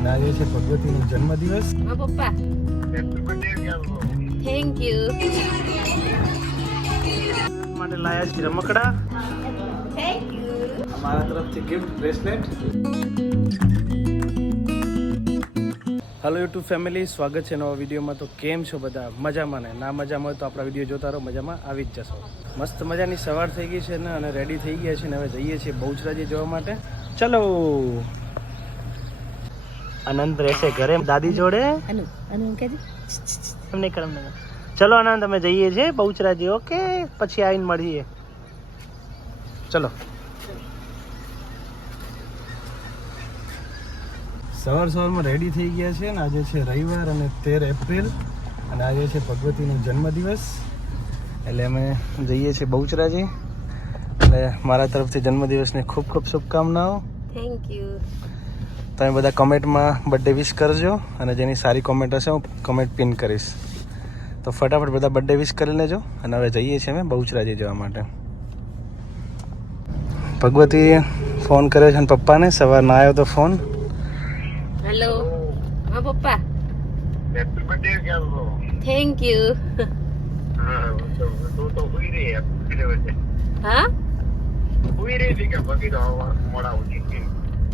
અને આજે છે ભગવતીનો જન્મદિવસ. હા પપ્પા. થેન્ક યુ માટે લાયા છે રમકડા. થેન્ક યુ અમારા તરફથી gift bracelet hello YouTube family સ્વાગત છે નવા વિડીયોમાં. તો કેમ છો બધા? મજામાં ને? ના મજામાં હોય તો આપણા વીડિયો જોતા રહો મજામાં આવી જ જશો. મસ્ત મજાની સવાર થઈ ગઈ છે ને અને રેડી થઈ ગયા છે ને હવે જઈએ છીએ બહુચરાજી જવા માટે. ચલો! આનંદ રહેશે ઘરે. દાદી જોડે? અનુ અનુ કે કરમ ચલો આનંદ અમે જઈએ છીએ બહુચરાજી ઓકે? પછી આવીને મળીએ. ચલો. સવાર સવારમાં રેડી થઈ ગયા છે ને આજે છે રવિવાર અને તેર એપ્રિલ અને આજે છે ભગવતીનો જન્મદિવસ. એટલે અમે જઈએ છીએ બહુચરાજી. એટલે મારા તરફથી જન્મદિવસની ખૂબ ખૂબ શુભકામનાઓ. થેન્ક યુ તમે બધા કમેન્ટમાં બર્થડે વિશ કરજો અને જેની સારી કોમેન્ટ હશે હું કમેન્ટ પિન કરીશ. તો ફટાફટ બધા બર્થડે વિશ કરી લેજો અને હવે જઈએ છીએ અમે બહુચરાજી જવા માટે. ભગવતી ફોન કર્યો છે ને પપ્પાને? સવારના આવ્યો તો ફોન હેલો હા પપ્પા. થેન્ક યુ હા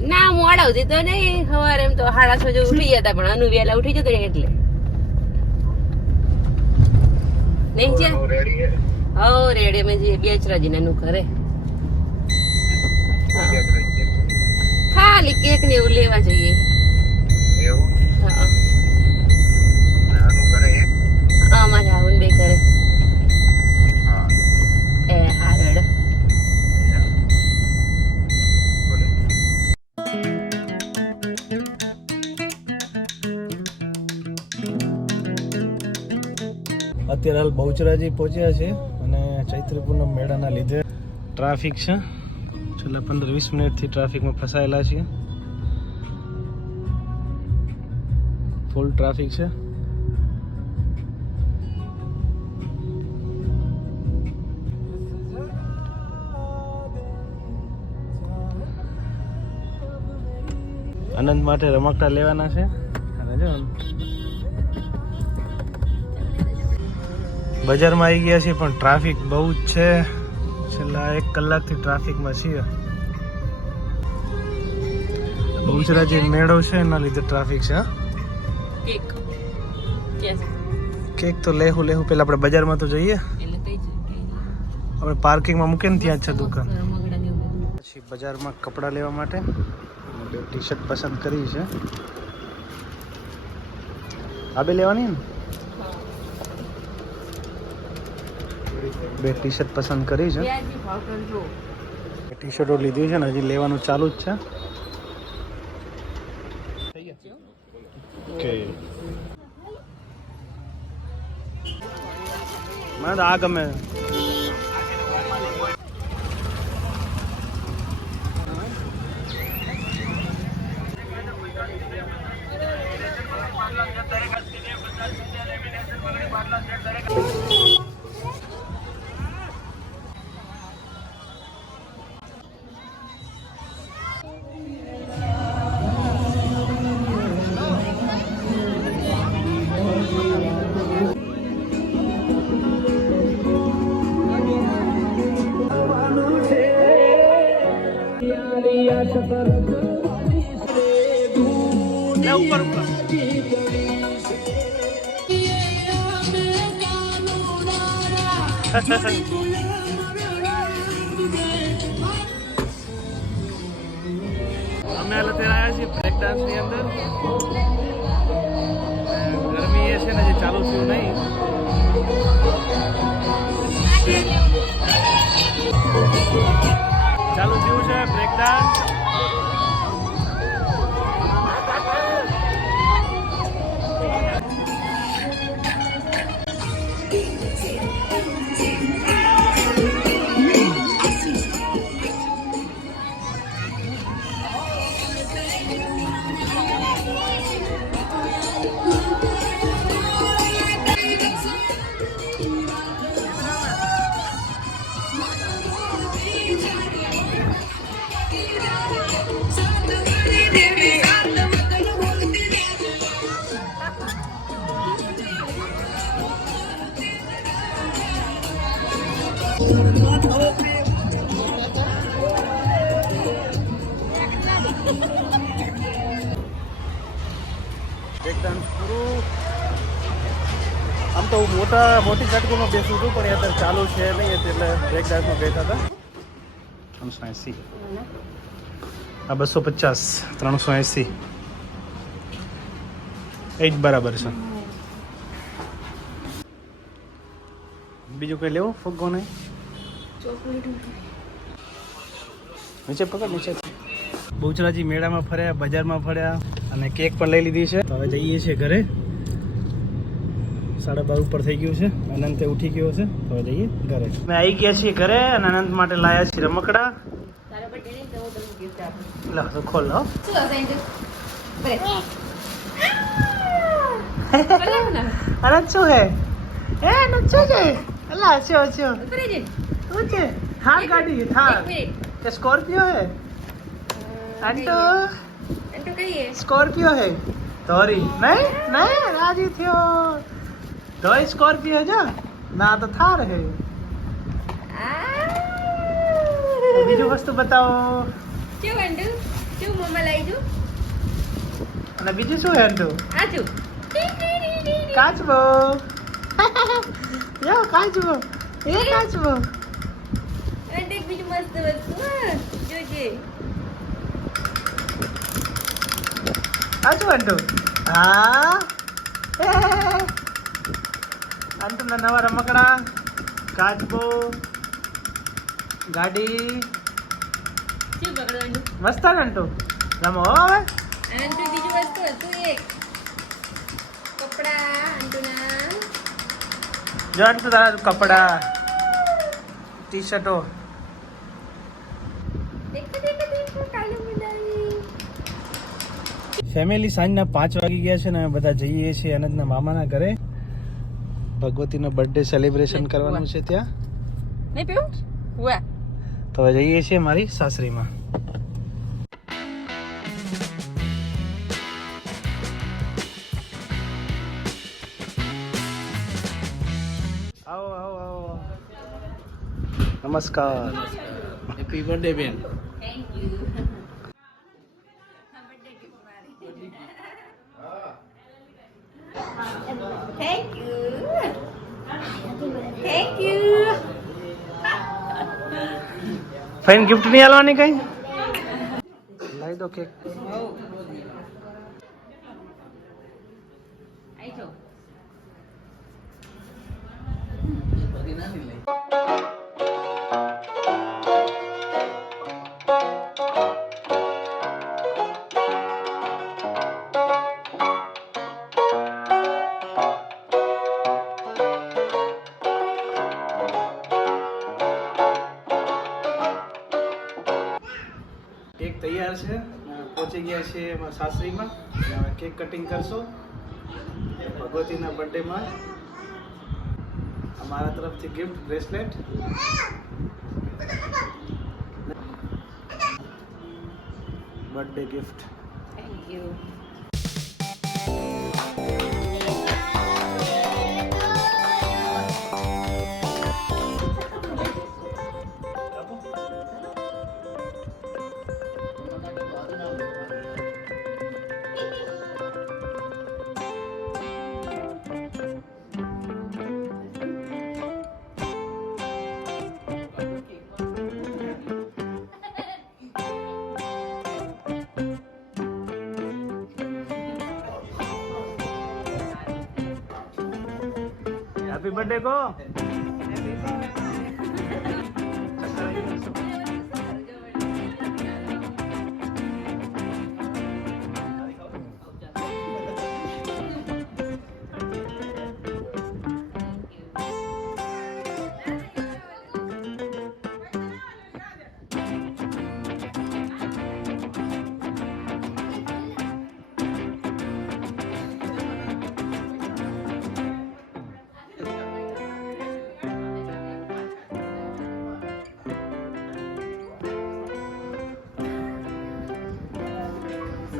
ના મોડા ઉઠી તો નહીં સવારે એમ તો સાડા છ જેવું ઉઠી જતા પણ અનુ વહેલા ઉઠી જતો એટલે. નહીં છે? હો. રેડી અમે જઈએ બેચરાજી ને એનું ઘરે ખાલી કેક ને એવું લેવા જઈએ. હા મજા આવું અત્યારે હાલ બહુચરાજી પહોંચ્યા છે અને ચૈત્રી પૂનમ મેળાના લીધે ટ્રાફિક છે. છેલ્લા પંદર વીસ મિનિટથી ટ્રાફિકમાં ફસાયેલા છીએ. ફૂલ ટ્રાફિક છે. આનંદ માટે રમકડા લેવાના છે. બજારમાં આવી ગયા છીએ પણ ટ્રાફિક બહુ જ છે. છેલ્લા એક કલાકથી ટ્રાફિકમાં છીએ. બહુચરાજી મેળો છે એના લીધે ટ્રાફિક છે કેક. તો લેહું લેહું. પેલા આપણે બજારમાં તો જઈએ. આપણે પાર્કિંગમાં મૂકે ને ત્યાં જ છે દુકાન. પછી બજારમાં કપડાં લેવા માટે બે ટી શર્ટ પસંદ કરી છે. આ બે લેવાની ને? બે ટી શર્ટ પસંદ કરી છે. ટી શર્ટો લીધી છે ને હજી લેવાનું ચાલુ જ છે. મને આ ગમે. લે ઉપર ઉપર. અમે અત્યારે આવ્યા છીએ બ્રેક ડાન્સની અંદર. ગરમી એ છે ને જે ચાલુ થયું નહીં. ચાલુ થયું છે બ્રેક ડાન્સ આમ તો હું મોટા ચટકીમાં બેસું હતું પણ અત્યારે ચાલુ છે નહીં, એટલે બ્રેક ડાન્સમાં બેઠા હતા. ત્રણસો એંસી. આ બસો પચાસ, ત્રણસો એંસી. એ જ બરાબર છે. બીજું કંઈ લેવું ફગો નહીં નીચે પકડ, નીચે. બહુચરાજી મેળામાં ફર્યા, બજારમાં ફર્યા અને કેક પણ લઈ લીધી છે. તો હવે જઈએ છીએ ઘરે. સાડા બાર ઉપર થઈ ગયું છે. અનંતે ઉઠી ગયો છે. હવે જઈએ ઘરે. અમે આવી ગયા છીએ ઘરે અને અનંત માટે લાયા છીએ રમકડા. લો તો ખોલ લો. અનંત શું હે? એ અનંત શું છે? અલા છો છો. શું છે? હા ગાડી હા કે સ્કોર્પિયો હે? અંટો અંટો કઈ હે? સ્કોર્પિયો હે? તોરી નહીં નહીં રાજી થયો. તોય સ્કોર્પિયો જો ના તો થાર હે. બીજું વસ્તુ બતાવો કેવું અંડુ? કેવું મમ્મા લઈ જો અને બીજું શું હે અંટુ આ જો. ટી, ટી, ટી, ટી, ટી. કાચબો યો કાચબો એ કાચબો એટલે બીજું મસ્ત વસ્તુ. જોજે. કાચું અંટુ હા હે. અંટુના નવા રમકડા કાચબો ગાડી? મસ્ત અંટુ રમો હવે અંડુ બીજું વસ્તુ હતું એક. કપડાં અંડુના. જો અંટુ તારા કપડા ટી શર્ટો. ફેમિલી સાંજના પાંચ વાગી ગયા છે ને અમે બધા જઈએ છીએ અનંતના મામાના ઘરે ભગવતીનો બર્થડે સેલિબ્રેશન કરવાનું છે ત્યાં? નહીં પીવું? ઉવા. તો હવે જઈએ છીએ મારી સાસરીમાં. આવો આવો આવો. નમસ્કાર. હેપી બર્થડે બેન Thank you. Thank you. Thank you. Fine gift નહીં આલવાની કઈ? લઈ દો કેક. આઈ તૈયાર છે. પહોંચી ગયા છે એમાં સાસરીમાં. કેક કટિંગ કરશો. ભગવતીના બર્થડેમાં અમારા તરફથી gift bracelet birthday gift thank you. Birthday કો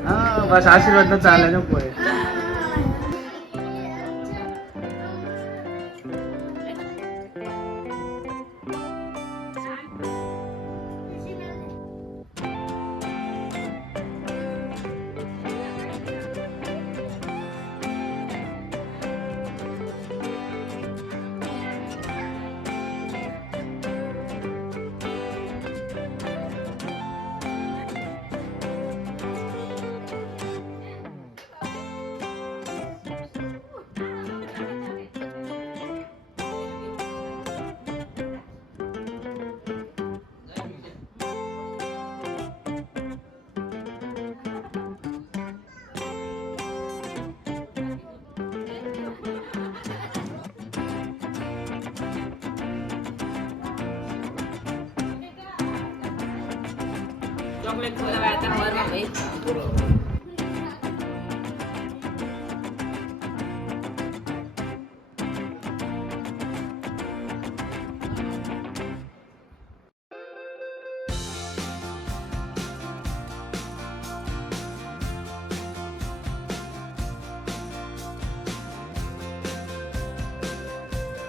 હા બસ આશીર્વાદ તો ચાલે ચોકલેટ ખવડાવ્યા હતા સવારમાં ભાઈ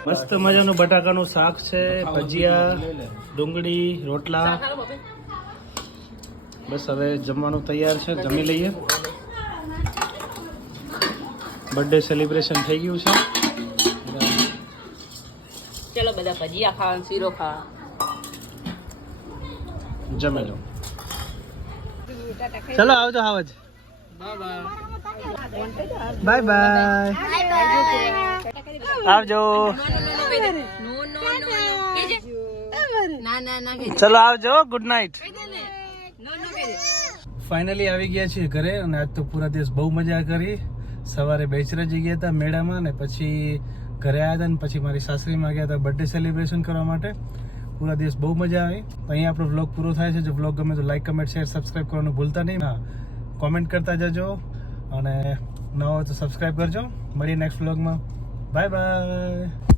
મસ્ત મજાનું બટાકાનું શાક છે ભજીયા ડુંગળી રોટલા. બસ હવે જમવાનું તૈયાર છે જમી લઈએ. બર્થડે સેલિબ્રેશન થઈ ગયું છે. ચલો બધા ભજીયા ખાવા શીરો ખાવા. જમે લો. ચલો આવજો આવજ. બાય બાય આવજો. ના ના ના ચલો આવજો. ગુડ નાઇટ ફાઇનલી આવી ગયા છીએ ઘરે અને આજ તો પૂરા દિવસ બહુ મજા કરી. સવારે બેચરાજી ગયા હતા મેળામાં ને પછી ઘરે આવ્યા હતા ને પછી મારી સાસરીમાં ગયા હતા બર્થડે સેલિબ્રેશન કરવા માટે. પૂરા દિવસ બહુ મજા આવી. અહીંયા આપણો વ્લોગ પૂરો થાય છે. જો વ્લોગ ગમે તો લાઈક કમેન્ટ શેર સબસ્ક્રાઈબ કરવાનું ભૂલતા નહીં. હા કોમેન્ટ કરતા જજો અને ન હોય તો સબસ્ક્રાઈબ કરજો. મળીએ નેક્સ્ટ વ્લોગમાં બાય બાય